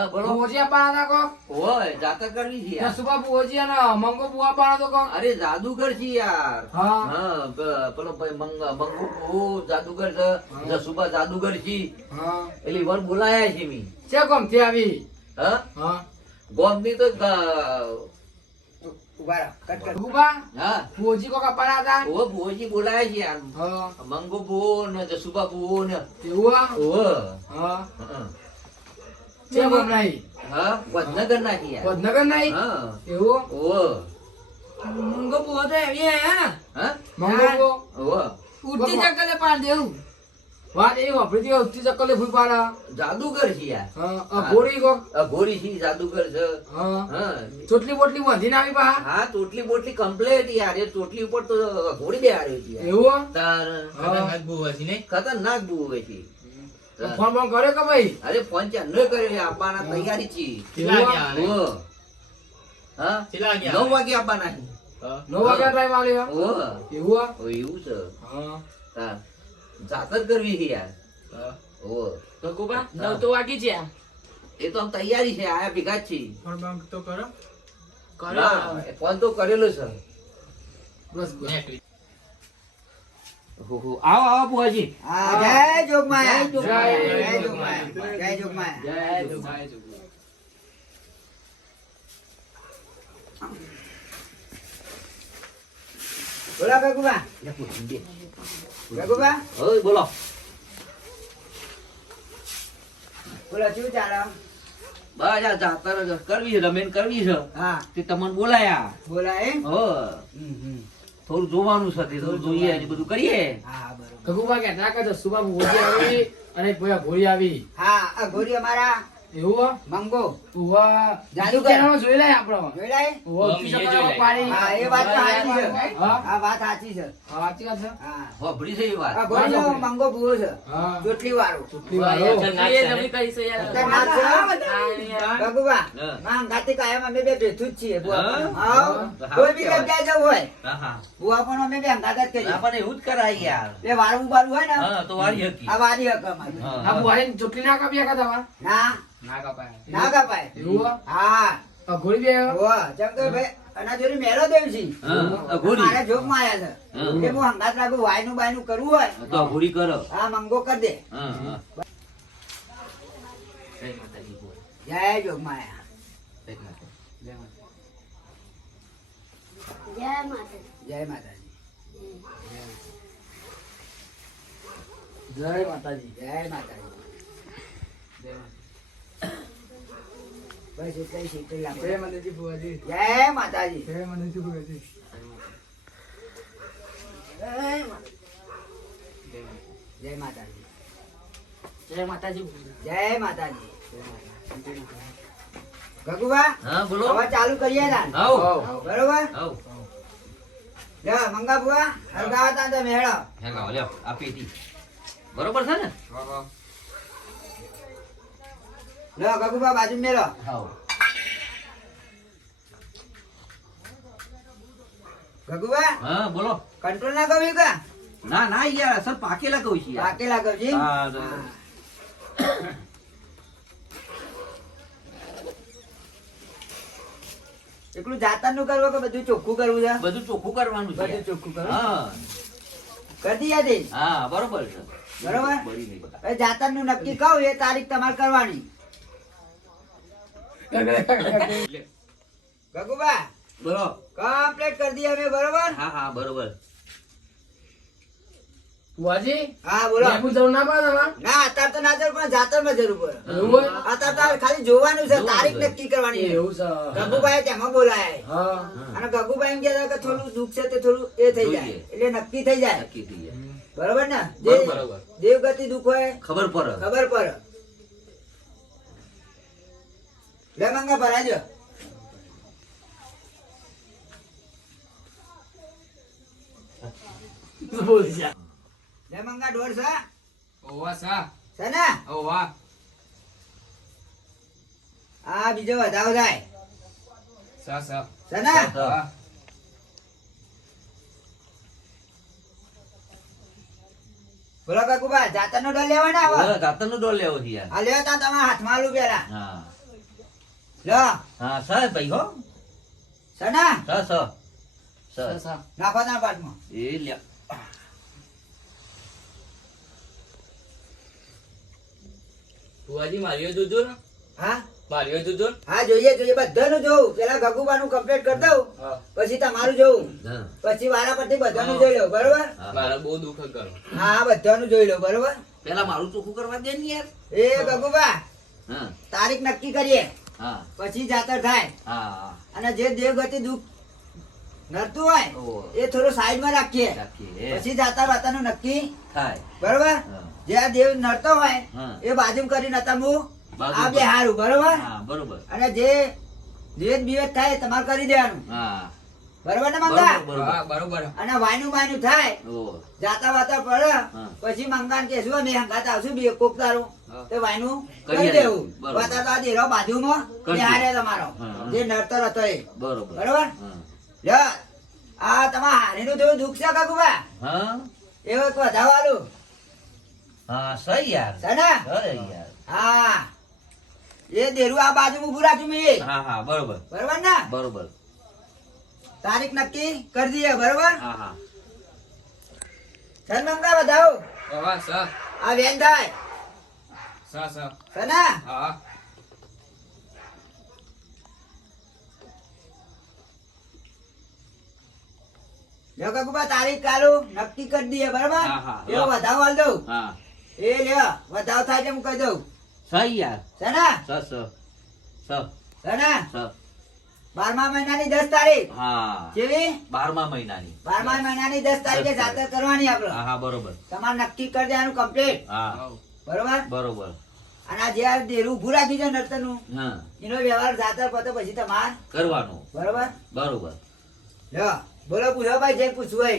હા બોલો. ભુવોજી પાણા કો ઓય જાતર કરવી છે યાર. સુબા ભુવોજી અને મંગો બુઆ પાણા તો કો અરે જાદુગર છે યાર. હા. હા પેલો ભાઈ મંગુ બહુ જાદુગર છે. જસુબા જાદુગર છે. હા એટલે વર બોલાયા છે મી. છે કોમ થી આવી હા હા ગોમની તો ઉભા રહો, કટ કર. ભુવા હા ભુવોજી કો પાણા હતા ઓ ભુવોજી બોલાયા છે યાર. હા મંગુ ભુવો ને જસુબા ભુવો ને એવું આ? ઓ હા હા છે કોમ નહીં હા વડનગર ના છે યાર. વડનગર નહીં હા એવું ઓ મંગો બહુ તો એવી હે ને હા મંગો બુઓ ઓ ઉડતી ચક્કલે પાડ દેવું વાત એ વાપરી દી ઉઠતી ચક્કલે ફૂલ પાડા જાદુગર છે યાર. હા ગોળી કો અઘોરી છે જાદુગર છે. હા હા ચોટલી બોટલી બાંધીને આવી પા હા ચોટલી બોટલી કમ્પ્લેટ યાર. એ ચોટલી ઉપર તો ઘોડી બે હાર્યો છે યાર. એવું તાર હા ખતરનાક બહુ હોય છે. ફોન ફોન કર્યો કે ભાઈ અરે ફોન ચાર ન કર્યો આપવાના તૈયારી છે. એવું ઓ હા 9 વાગે આપવાના છે. 9 વાગ્યા ટાઈમ આવ્યો ઓ એવું આ? ઓ એવું છે. હા તાર જાતર કરવી છે યાર. ઓ ભગુબા 9 તો વાગી ગયા એ તો આમ તૈયારી છે. આયા ભેગા જ છે. કરો હા, એ ફોન તો કરેલો છે. બસ આવો આવો બુઆજી. હા, જય જોગમાયા. જય જોગમાયા. જય જોગમાયા. જય જોગમાયા. જય જય બોલો ગગુબા. લે પૂછી દે. ગગુબા, ઓય બોલો. બોલો શું ચાલે? બસ આ જાતર જ કરવી છે. રમેન કરવી છે. હા, તે તમને બોલાયા. બોલા એમ? હો થોડું જોવાનું છે. તે થોડું જોઈએ ને બધું કરીએ. હા, બરોબર. કગુબા કે ના કહેતો સુબા ભુવોજી આવી અને ભોયા ભોળી આવી હા, આ ગોરી અમારા એવું આ? મંગો ઉવા જાદુગર. ચેનલમાં જોઈ લે આપણો જોઈ લાય? ઉવા ઉઠતી ચક્કરમાં પાડી હા, એ વાત તો સાચી છે. હા આ વાત સાચી છે. હા સાચી વાત છે હા. હોભળી છે એ વાત. આ ગોરીનો મંગો ભૂવો છે. હા ચોટલી વાળો. ચૂંટણી વાળો એ તમે કહી છે યાર ખતરનાક છે. હા, ગગુબા, હા. માં ગાતી કાયમ અમે બે ભેથું જ છીએ. બુઆ હા? પણ. હા. કોઈ બી જગ્યાએ જવું હોય હા હા બુઆ પણ અમે બે હંગાત જ કરીએ. આપણને એવું જ કરાય યાર. એ વારવું બારવું હોય ને હા તો વારી હકી. આ વારી હક અમારી. હા, આ હા. બુહારી ચૂંટણી ના કાપ્યા કા તમારે ના ના કાપાય ના કપાય. એવું આ? હા આ ગોળી બે આવ્યો? હોવા. જેમ કે ભાઈ અનાજોરી મેલો દેવ છે. હા, અઘોરી. મારે જોગમાં આયા છે. હા. એટલે હું હંગાત લાગુ વાયનું બાયનું કરવું હોય તો અઘોરી કરો. હા મંગો કરી દે. હા હા જય જોગમાયા. જય માતાજી. જય માતાજી જય માતાજી. બસ એટલે શીતળ લાગે. જય માતાજી ભુવાજી જય માતાજી. જય માતાજી ભુવાજી જય માતાજી. જય માતાજી જય માતાજી. ગગુબા હા બોલો. હવે ચાલુ કરીએ તાન. આવો બરોબર આવો. જા મંગા બુઆ હરગાવા તાન તમે હેડો. હે ગાવ લ્યો આ પેટી. બરોબર છે ને? લો ગગુબા બાજુ મેલો. આવો. ગગુબા હા બોલો. કંટ્રોલ ના કર્યું કા? ના ના યાર સર પાકેલા કહું છું યાર. પાકેલા ગવજી. હા, તો. એકલું જાતર નું કરવું કે બધું ચોખ્ખું કરવું છે? બધું ચોખ્ખું કરવાનું છે બધું યાર. ચોખ્ખું કરવું. હા કરી દઈએ તે. હા બરોબર છે. બરોબર. બળી નહીં બધા. હવે જાતર નું નક્કી કહું એ તારીખ તમારે કરવાની. ગગુબા બોલો. કમ્પ્લીટ કરી દઈએ અમે. બરોબર. હા હા બરોબર. ભુવાજી હા બોલો. લેબુ જરૂર ના પડે તમારે ના અત્યારે તો ના જરૂર પણ જાતર માં જરૂર પડે. એવું હોય? અત્યારે તો ખાલી જોવાનું છે. જોવાનું તારીખ છે. નક્કી કરવાની છે. એવું છે ગગુભાઈ તેમાં બોલાયા. હા અને ગગુભાઈ એમ કહેતા કે થોડું દુઃખ છે તે થોડું એ થઈ જાય જોઈએ. એટલે નક્કી થઈ જાય. નક્કી થઈ જાય. બરોબર ને? જે બરોબર. દેવગતિ દુઃખ હોય ખબર પડે. ખબર પડે. લે મંગા ભરાજો. બોલ જા લે મંગા દોઢ છે ઓવા સા છે ને? ઓવા આ બીજો વધાવો જાય સા સા છે ને? હા. બોલો કાકુબા જાતર નો ડોલ લેવાના આવો. દાંતરનો ડોલ લેવો છે યાર. આ લેવા તા તમારા હાથમાં આલુ પેલા. હા લો હા સર ભાઈ હો સના સર નાખો તારા પાટમાં. એ લ્યા ભુવાજી મારીઓ જોજો ને હા મારીઓ જોજો ને. હા જોઈએ જોઈએ બધાનું જોઉં. પેલા ગગુબાનું કમ્પ્લીટ કરી દઉં હા. પછી તમારું જોઉં હા પછી વારા પરથી બધાનું જોઈ લઉં બરોબર. હા. મારા બહુ દુઃખ કરો. હા બધાનું જોઈ લઉં બરોબર. પેલા મારું ચોખ્ખું કરવા દે ને યાર. એ ગગુબા હા તારીખ નક્કી કરીએ હા પછી જાતર થાય. હા અને જે દેવગતિ દુઃખ નડતું હોય ઓહો. એ થોડું સાઈડમાં રાખીએ રાખીએ. પછી જાતા વાતાનું નક્કી થાય બરોબર. હા. જે આ દેવ નડતો હોય હા. એ બાજુ કરીને અત્યારે હું બાજુ આ બે પર. હારું બરોબર. હા બરોબર અને જે દેવ બિવેક થાય એ તમારે કરી દેવાનું હા બરોબર ને મંગા. બરોબર હા, બરોબર. અને વાયનું બાયનું થાય ઓહો. જાતા વાતા પડે હા. પછી મંગાન કેશું અમે હંગાત આવશું બે કોક તારું હા. તો વાયનું કરી કરી દેવું. બરોબર. વાતા તો આ દેરો બાજુમાં કરી નિહાળે દેવું. તમારો હા. જે નડતર હતો એ બરોબર બરોબર. હા. લ્યો, આ તમારા હારીનું થોડું દુઃખ છે કાકુબા હા એવું એક વધારવાનું હા સહી યાર છે ને. અરે યાર હા એ દેરું આ બાજુ ઊભું રાખ્યું મેં હા હા બરોબર બરોબર ને. બરોબર તારીખ નક્કી કરી દઈએ બરોબર. હા હા સન મંગા વધાવો હા, સર. આ વેન થાય સર. છે ને. હા. લ્યો કાકુબા તારીખ કાલું નક્કી કરી દઈએ બરોબર. હા, હા. એવો વધાવો આલ દઉં. હા એ લ્યો વધાવ થાય એટલે હું કહી દઉં સહી યાર છે ને. સ છે ને. સ 12મા મહિનાની 10 તારીખ હા કેવી 12મા મહિનાની 12મા મહિનાની 10 તારીખે જાતર કરવાની આપણે. હા હા બરોબર તમારે નક્કી કરી દેવાનું કમ્પ્લીટ હા બરોબર. બરોબર અને આ જે આ દેરું ઊભું રાખ્યું છે નર્તનનું હા એનો વ્યવહાર જાતર પતો પછી તમાર કરવાનું બરોબર. બરોબર લ્યો બોલો પૂછો ભાઈ જે પૂછવું હોય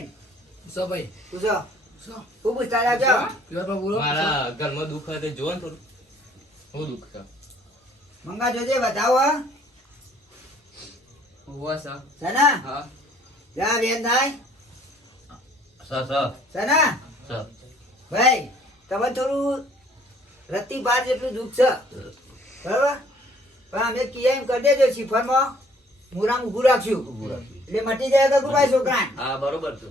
શું ભાઈ પૂછો. શું હું પૂછતા રાખજો. પ્યોરમાં બોલો મારા ઘરમાં દુઃખ હોય તો જોવો ને થોડું. હું દુઃખ છે. મંગા જોજે વધાવો હો. હોવા, સર. છે ને. હા. જા બેન થાય સ છે ને. ભાઈ તમે થોડું રત્તી બાર જેટલું દુઃખ છે બરોબર. પણ અમે કિયા એમ કરી દેજો શિફરમાં મુરામ ઊભું રાખ્યું એટલે મટી જાય ગગુભાઈ છોકરા. હા બરોબર છે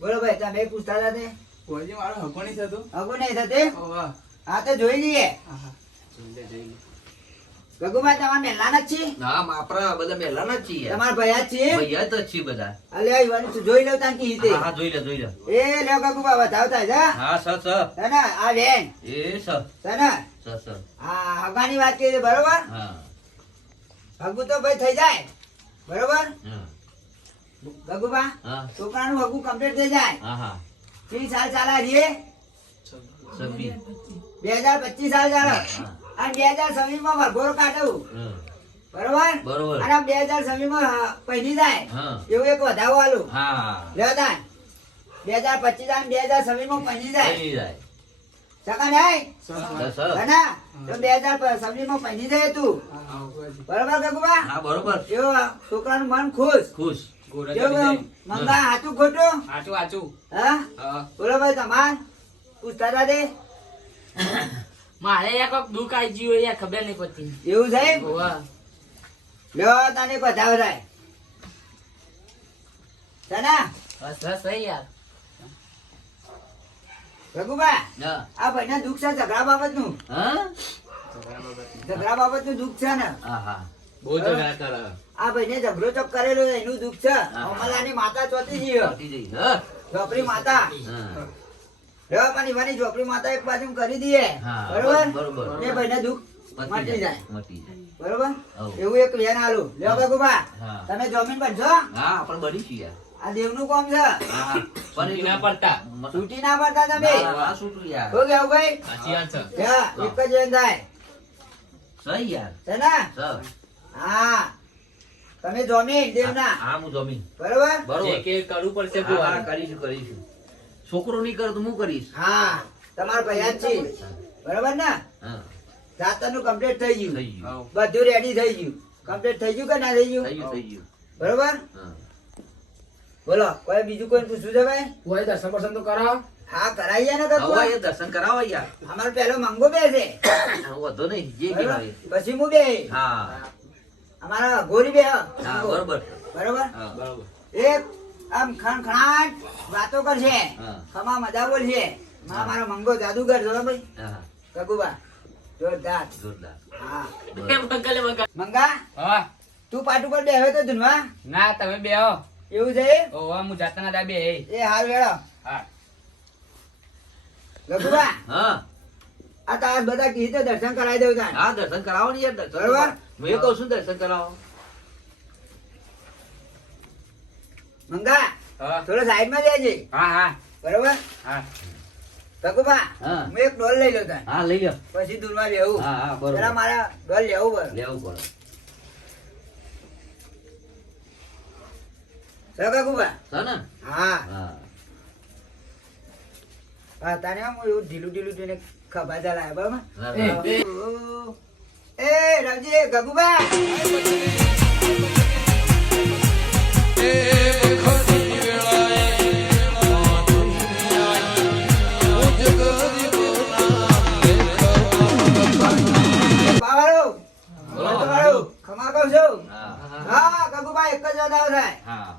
બોલો ભાઈ તમે પૂછતા હતા તે ભુવાજી, મારો હકો નહીં થતો. અગુ નહીં થતે. હોવા. હા તો જોઈ લઈએ. જોઈ લે. ગગુભાઈ તમારા મહેલાના જ છીએ હા આપણા બધા મેલાના જ છીએ તમારા ભૈયા જ છીએ. ભૈયા તો જ છીએ બધા અલે ઈવાનું તું જોઈ લઉં તાન કી રીતે. હા હા જોઈ લે એ લ્યો ગગુભાઈ વધાવ થાય છે હા છે ને. આ વેન એ છે ને. સ આ હગાની વાત કરી બરોબર. હા હગુ તો ભાઈ થઈ જાય બરોબર. હા ગગુબા હા છોકરાનું હગુ કમ્પ્લીટ થઈ જાય. હા હા 3 સાલ ચાલે રીએ 26 2025 સાલ ચાલે. અને 2026 માં વરઘોડો કાઢવું હા બરોબર. બરોબર. અને 2026 માં પહેલી જાય હા એવું એક વધાવો આલું હા લ્યો તાન 2025 અને 2026 માં પહેલી જાય થઈ જાય સકા નહીં સ ના તો 2026 માં પહેલી જાય તું બરોબર ગગુબા. હા બરોબર એવો છોકરાનું મન ખુશ. ખુશ ઘોડા કેવું ચડી એમ? મંગા હાચું ખોટું જાય. આચું. હા હા. બોલો ભાઈ તમાર પૂછતા હતા તે મારે યાર કોક દુઃખ આવી ગયું યાર, ખબર નહીં પડતી. એવું છે. હોવા. લ્યો તને બતાવ થાય છે ને. બસ યાર. રઘુબા હા આ ભાઈને દુઃખ છે ઝઘડા બાબત નું. હા ઝઘડા બાબત નું દુઃખ છે ને. હા હા બહુ ઝઘડા કરે. આ ભાઈને ઝઘડો ચોક કરેલો છે, એનું દુઃખ છે. હા. અમલાની માતા ચોથી ગયો પતી જઈ હા ઝોપડી માતા. હા લ્યો પણ ઈવાની ઝોપડી માતા એક બાજુ કરી દઈએ હા, બરોબર. બરોબર. એ ભાઈને દુઃખ મટી મટી જાય મટી જાય બરોબર. હઉ. એવું એક વેન આલું લ્યો રઘુબા હા. તમે જમીન બનશો. હા આપણે બની છીએ આ દેવનું કામ છે. હા છૂટી ના પડતા. છૂટી ના પડતા તમે. ના છૂટું યાર શું કેવું ભાઈ. સાચી વાત છે. લ્યો, એક જ વેન થાય સહી યાર છે ને. સર હા તમે જમીન દેવના હા હું જમીન બરોબર. જે બરોબર કે કરવું પડશે હા, હા ભુવાજી. કરીશું છોકરો નહીં કરે તો હું કરીશ હા તમારા ભૈયા જ છે બરોબર ને. હા જાતરનું કમ્પ્લીટ થઈ ગયું. થઈ ગયું હાઉ. બધું રેડી થઈ ગયું. કમ્પ્લીટ થઈ ગયું કે ના થઈ ગયું. થઈ ગયું બરોબર. હા બોલો કોઈ બીજું કોઈ પૂછવું છે ભાઈ. કોઈ દર્શન બર્શન તો કરાવો. હા કરાઈએ ને હવે કકુબા એ દર્શન કરાવો યાર અમારો પેલો મંગો બે છે વધો નહીં જે કહેવાય એ. પછી હું બે હા અમારા ગોરી બે હા બરોબર બરોબર હા બરોબર. એક આમ ખણખણાટ વાતો કરશે હા. ખમા મજા બોલશે મારો મંગો જાદુગર છો ભાઈ હા કકુબા જોરદાર જોરદાર હા મંગલે મંગલ. મંગા હા તું પાટ ઉપર બેહવે તો ધૂનવા ના તમે બે આવો એવું છે ઓવા હું જાતા ના બે એ હાલ વેળો હા કકુબા હા આ તો આજ બધા કીધું તો દર્શન કરાવી દઉં તાન હા દર્શન કરાવો ને યાર દર્શન બરોબર. હું એ કહું છું દર્શન કરાવો મંગા હા થોડો સાઈડમાં જજે હા હા બરોબર હા કકુબા હા. હું એક ડોલ લઈ લઉં તાન હા લઈ લો પછી દૂરમાં બેહું હા હા બરોબર પેલા મારા ડોલ લેવું પડે લેવું પડે કકુબા છે ને હા હા હા તાને આમ એવું ઢીલું ઢીલું થઈને ખભા ચલાય બરાબર હા, એ, બરાબર. એ. એ રવજી ગગુબા બાવાળો, બાવાળો, ખમા કહું છું. હા હા, ગગુબા એક જ વધારો થાય. હા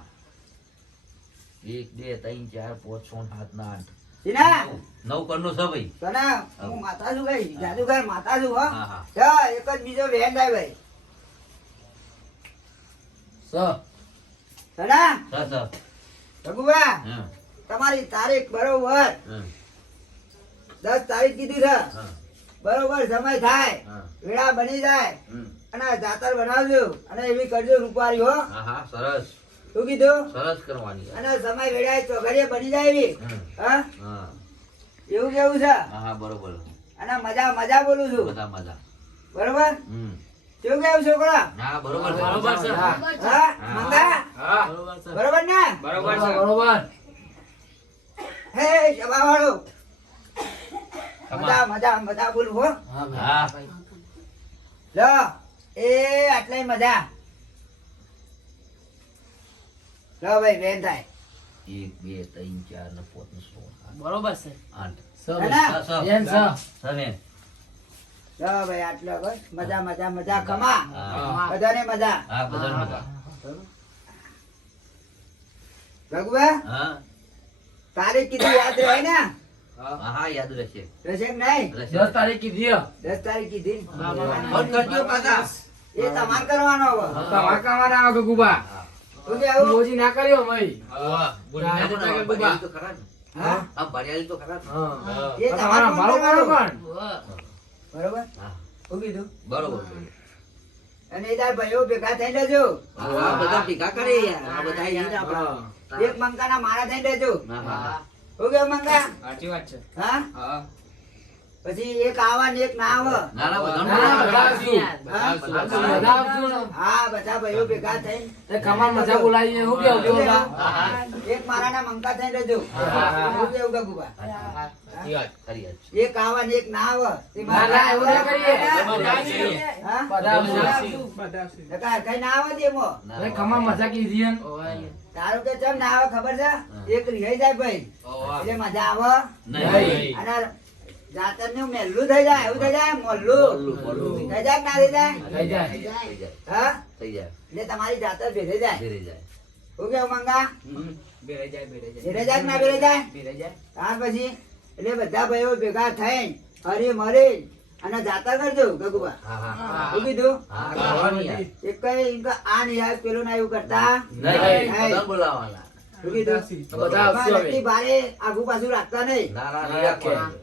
1 2 3 4 5 6 7 8 સીના, 9 કરનો છે ભાઈ તને હું માતા છું ભાઈ, જાદુગર માતા છું હો. હા, હા. જા, એક જ બીજો વેન થાય ભાઈ. સ તને, ગગુબા, હા તમારી તારીખ બરોબર હા 10 તારીખ કીધી છે. હા બરોબર સમય થાય, હા વેળા બની જાય હમ. અને જાતર બનાવજો અને એવી કરજો રૂપારી હો. હા હા સરસ શું કીધું? સરસ કરવાની યાર. અને સમય વેળાએ ચોઘડીએ બની જાય એવી. હમ. હા, હા એવું કેવું છે? હા હા બરોબર અને મજા મજા બોલું છું. બધા મજા બરોબર? હમ કેવું કેવું છોકરા? હા બરોબર છે. બરોબર છે. હા, હા. મંગા? હા બરોબર છે. બરોબર ને? બરોબર છે બરોબર હે સભાવાળો, મજા ખમા. મજા મજા બોલું હો. હા લો, એ આટલાય મજા. લો ભાઈ બેન થાય. 1 2 3 4 ને 5 ને 6 બરોબર છે. 8 હેના? એમ સ સને લો ભાઈ આટલો બસ મજા મજા મજા કમા. હા બધાને મજા. હા બધા મજા ભગવા, હા તારીખ કીધી યાદ રહે ને? હા હા યાદ રહેશે રહેશે કે નહીં? રહેશે. 10 તારીખ કીધી 10 તારીખ કીધી. ફોન કરજો પાછા એ તમારે કરવાનો હવે. તમાર કામના આવે ગગુબા શું કેવું? મોજી ના કર્યો મય ના, ના, ના, ભણ્યાલી તો ખરા ને. હા? આ ભણ્યાલી તો ખરા ને. હા એ તમારે તમારા મારો ફોન કરો કરવાનો. પણ બરોબર? હા શું કીધું? બરોબર અને એ તાર ભાઈઓ ભેગા થઈ લેજો. હા બધા ભેગા કરે યાર આ બધા ઈ ને આપણા. એક મંકાના મારા થઈ લેજો. હા હા શું કેવું મંકા? સાચી વાત છે હા? હા પછી એક આવા ને એક ના આવે. ના ના બધા ના, ના, બધા આવજો. આવજો. હા? બધા આવજો ને. હા, બધા ભાઈઓ ભેગા થઈને. એ કમા મજા બોલાવીએ હું કેવું શું કેવું કેવું? એક મારાના મંકા થઈ લેજો. હા. શું કેવું ગગુબા? ખરી વાત છે. એક આવા ને એક ના આવે. તે ના ના એવું ના કરીએ હા? બધા આવજો. નકા કઈ ના આવે તે એમાં. ના, એ કમા મજા કીધી એમ. તારું કે ચમ ના આવે ખબર છે? એક રિહાઈ જાય ભાઈ. એટલે મજા આવે. નહીં. અને જાતર નું મેલ્લું થઈ જાય, એવું થઈ જાય, મોલ્લું. મોલ્લું. થઈ જાય કે ના થઈ જાય? થઈ જાય થઈ જાય હા? થઈ જાય એટલે તમારી જાતર ભેગી જાય. ધીરે જાય શું કેવું મંગા? બેરાઈ જાય બેરાઈ ભેગી જાય કે ના ભેગી જાય? બેરાઈ જાય ત્યાર પછી એટલે બધા ભાઈઓ ભેગા થઈને હરી મરી અને જાતા કરજો ગગુબા. હા હા શું કીધું? હા કરવાની યાર. એક કઈ એમ કે આ નહીં આવે, પેલું ના એવું કરતા નહીં નહીં. બધા બોલાવાના શું કીધું? બધા આવજો એમાં હવે. નક્કી બારે આઘું પાછું રાખતા નહીં. ના ના નહીં રાખવાનું.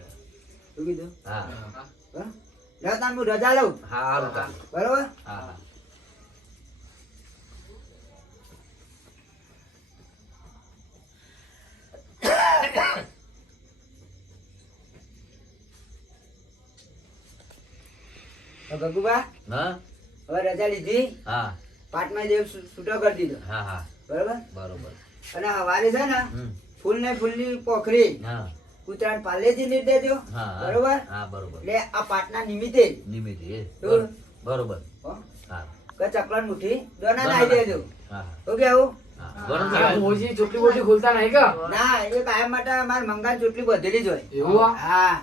શું કીધું? હા હા? લો તાન હું રજા લઉં. હા હારું ચાલો. બરોબર? હા હા તો ગગુબા હા હવે રજા લીધી, હા પાટમાં દેવ છૂટો કરી દીધો. હા હા બરોબર? બરોબર અને હવારે છે ને હમ. ફૂલ ને ફૂલની પોખરી હા કૂતરાને પાલેજી નીર દેજો. હા બરોબર? હા બરોબર એટલે આ પાટના નિમિત્તે નિમિત્ત એ. શું? બરોબર હો? હા કે ચકલા મુઠ્ઠી દોના નાઈ દેજો. હા શું કેવું? હા ઘણું આ કહેવાય. ભોજી ચોટલી બોટલી ખોલતા નહીં કે ના એ કાયમ માટે અમારે મંગાની ચોટલી બધેલી જ હોય. એવું આ? હા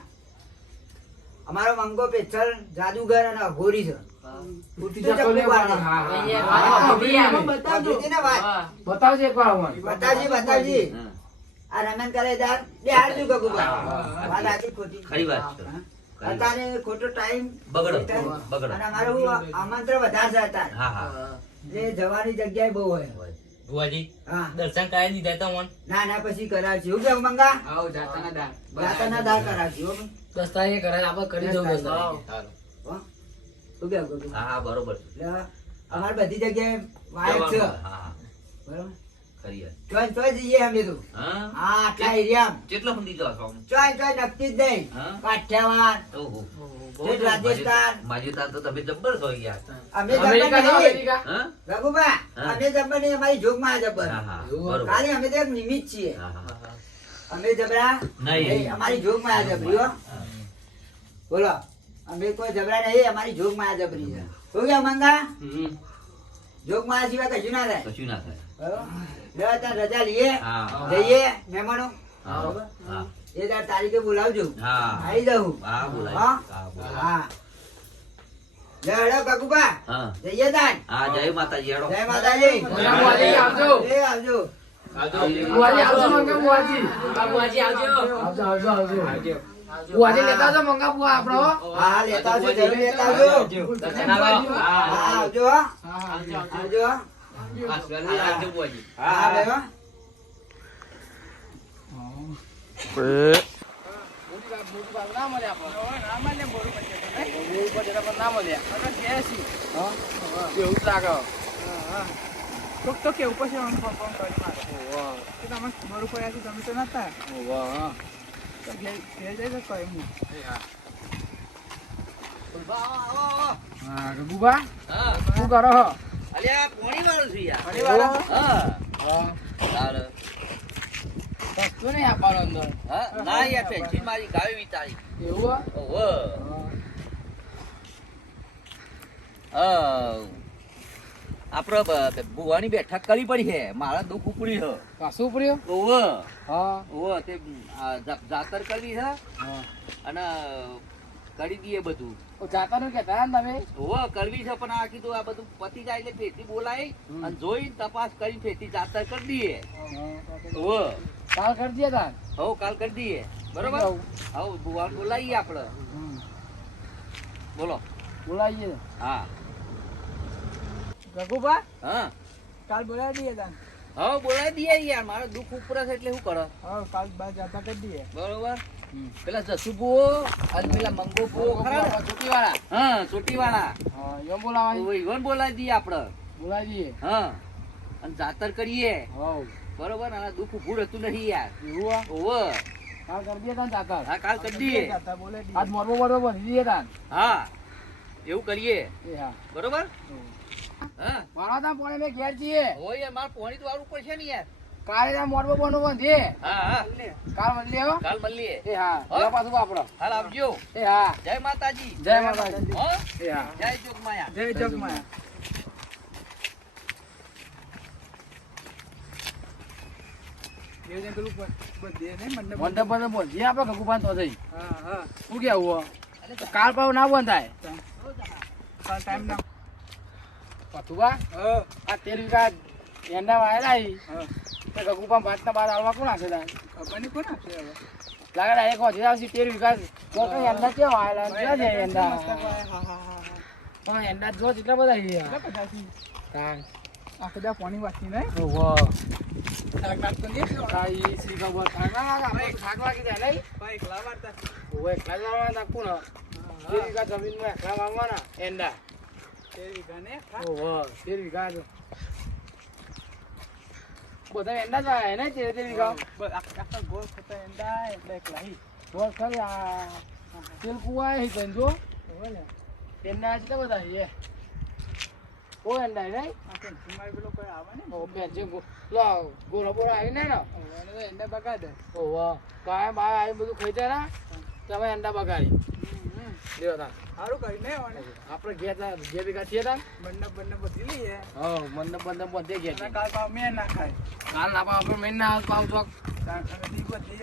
અમારો મંગો પેછળ જાદુગર અને અઘોરી છે. ફૂટી જા કોને વાળા. હા, હા, હા. હા, હા. બતાવજો ને વાત. હા. બતાવજે એકવાર અમને. બતાવજી. હા. આ રમણ કરે તાર બે હાડજો ગગુબા. હા. વાત સાચી ખોટી. ખરી વાત છે. હા. ખરી વાત. અત્યારે ખોટો ટાઈમ બગડો, બગડો. અને અમારું આમંત્રણ વધારે છે અત્યારે. હા હા જે જવાની જગ્યાએ બહુ હોય. ભુવાજી હા દર્શન કરાવી દીધા તો મન ના ના પછી કરાવશું એવું કેમ મંગા આવો જાતાના દાન. જાતાના દાળ કરાવશું હો ભાઈ. દસ્તા એ કરે આપણે કરી દઉં દસ્તા. દસ્તા. હો? શું કેવું ગગુ? હા હા બરોબર છે. એટલે અમારે બધી જગ્યાએ વાયક છે હા હા બરોબર ખરી વાત. ચોય ચોય જઈએ અમે તો હા હા આટલા એરિયામાં કેટલો સુધી જાઓ છો આમ? ચોય ચોય નક્કી જ નહીં હા? કાઠિયાવાડ ઓહો. છેક રાજસ્થાન માજુતાન તો તમે જબ્બર છો યાર. અમે અમેરિકા જબર જાઓ, નહીં અમેરિકા. હા રઘુબા હા. અમે જબર નહીં અમારી જોગમાં જબર હા હા એવું. બરોબર. ખાલી અમે તો એક નિમિત્ત છીએ હા હા અમે જબરા નહીં. નહીં, અમારી જોગમાં જબરી હો બોલો અમે કોઈ જબરા નહીં અમારી જોગમાં જબરી છે શું કે મંગા હમ. જોગમાં સિવાય કશું ના થાય કશું ના થાય. બરોબર લે ત્યાં રજા લઈએ હા જઈએ મહેમાનો હા બરોબર હા એ તાર તારીખે બોલાવજો હા આવી જાઉં હા બોલાય. હા? હા બોલાય. હા જય હેડો કાકુબા હા જઈએ તાન હા જય માતાજી હેડો. જય માતાજી મંગા બુઆજી આવજો. એ આવજો બુઆજી આવજો મંગા બુઆજી. ભુવાજી આવજો આવજો આવજો આવજો. બુઆજી લેતા આવજો મંગા બુઆ આપણો. હા લેતા આવજો જરૂર લેતા આવજો દર્શન આવો. હા આવજો હો. હા, આવજો હો. આવજો ભુવાજી હા ભાઈ હો. ના મળે આપણો. ના મળે બોરું પર જતા પણ ના મળે. હા? એવું જ લાગે. તો કેવું પછી આમ ફોન કરી મારે ઓહો. કે તમે મારું કોઈ આથી તમે તો નતા ઓહો, હા. તો ઘેર જઈ તો કહે હું હા, રઘુબા, હા શું કરો છો? અલ્યા પોણી વાળું છું યાર. પાણીવાળા? હા હા. તારે. સસ્તું નહીં આપવાનું અંદર. હા ના યાર પેન્શન મારી ગાવે વિતારી. એવું હે? ઓહો. હા. આપણે ભુવાની બેઠક કરી પડી છે મારા દુઃખ ઉપડી છે. પાછું પડ્યું? ઓહો હા. ઓહો તે જાતર કરવી છે હા. અને કરી દઈએ બધું. તો જાતાનું કહેતા ને તમે? ઓહો કરવી છે પણ આ કીધું આ બધું પતી જાય એટલે ફેટી બોલાય અને જોઈ તપાસ કરી ફેટી જાતર કરી દઈએ. ઓહો કાલ કરી દે તાન. હવ કાલ કરી દઈએ બરોબર. હવ ભુવાન બોલાવીએ આપણે. હમ. બોલો. બોલાવીએ. હા રઘુબા હા કાલ બોલાવી દઈએ તાન હવ બોલાવી દઈએ યાર મારો દુઃખ ઉપર છે એટલે શું કરો હા કાલ બાર જાતા કરી દઈએ બરોબર. હમ. પેલા જસુબો અને પેલા મંગો બો ખરા ને? ચોટીવાળા. હા ચોટીવાળા હા, એમ બોલાવાની. ઈવન બોલાવી દઈએ આપણે. બોલાવી દઈએ. હા અને જાતર કરીએ હોવ. બરોબર. અને દુઃખ ઉભું રહેતું નહીં યાર. એવું હે? ઓહો કાલ કરી દે તાન જાતા. હા કાલ કરી દઈએ. જાતા બોલે દઈએ આજ મોરબો મોરબો ભરી દઈએ તાન. હા એવું કરીએ એ હા. બરોબર. હા મારા તાં પોણે મેં ઘેર છીએ. હોય યાર મારે પોણી તો વાળું પડશે ને યાર. કાલે ત્યાં મોરબો બોનો બંધે. હા હા કાલ મળીએ હો. કાલ મળીએ. એ હા. હો? હવે પાછું વાપરો. હાલ આવજો. એ હા. જય માતાજી. જય માતાજી. હો એ હા. જય જોગમાયા. જય જગમાયા એવું પેલું બધે ને મંડપ મંડપ પર બોલ જે આપણે ગગુભાન તો જઈ. હા હા શું કેવું હો? કાલ પાછું ના બંધાય. કાલ ટાઈમ ના પતુબા, હા આ 13 વીઘા એંડા વાયેલા ઈ. હા તે ગગુભાન ભાતના બાદ આવવા કોણ હશે તાન? ખબર નહીં કોણ આપશે હવે લાગે લા એક વધી આવશે 13 વીઘા. તો કઈ એંડા કેવા વાયેલા? ક્યાં છે એંડા? હા હા હા હા, એંડા જો કેટલા બધા છે યાર. કેટલા પચાસી તાન. આ બધા પાણી વાંચી નહીં ઓહો. શાક નાક તો નહીં કાઈ શ્રી ભગવાન થાક ના લાગે. આપણે તો થાક લાગી જાય નહીં? ભાઈ એકલા વાળતા ઓહો, એકલા જ વાળવાના નાખું ને. 13 વીઘા જમીનમાં એકલા વાવવાના એંડા. 13 વીઘા ને ઓહો, 13 વીઘા જ. બધા એંડા જ વાયા ને 13 વીઘા. આખા ગોળ થતા એંડા એટલે એકલા હી બસ ખાલી આ તેલ કુવા હે કઈ જો હોય ને એંડા કેટલા બધા છે ઓ એંડા નહીં આ તો તમારે પેલો કોઈ આવે ને ઓ બેન જે ગોળો બોળો આવી ને એને તો એંડા બગાડે ઓહો કાય બાય આવી બધું ખાઈ જાય ને તમે અંડા બગાડી લ્યો તાર સારું કરી ને આપણે ઘેર ભેગા છીએ તાર બંને બધી લઈએ હા મંડપ બધે ઘેર છે. કાલ પાવ મેં ના ખાય કાલ ના પાવ આપણે મેં ના પાવ ચોક બધી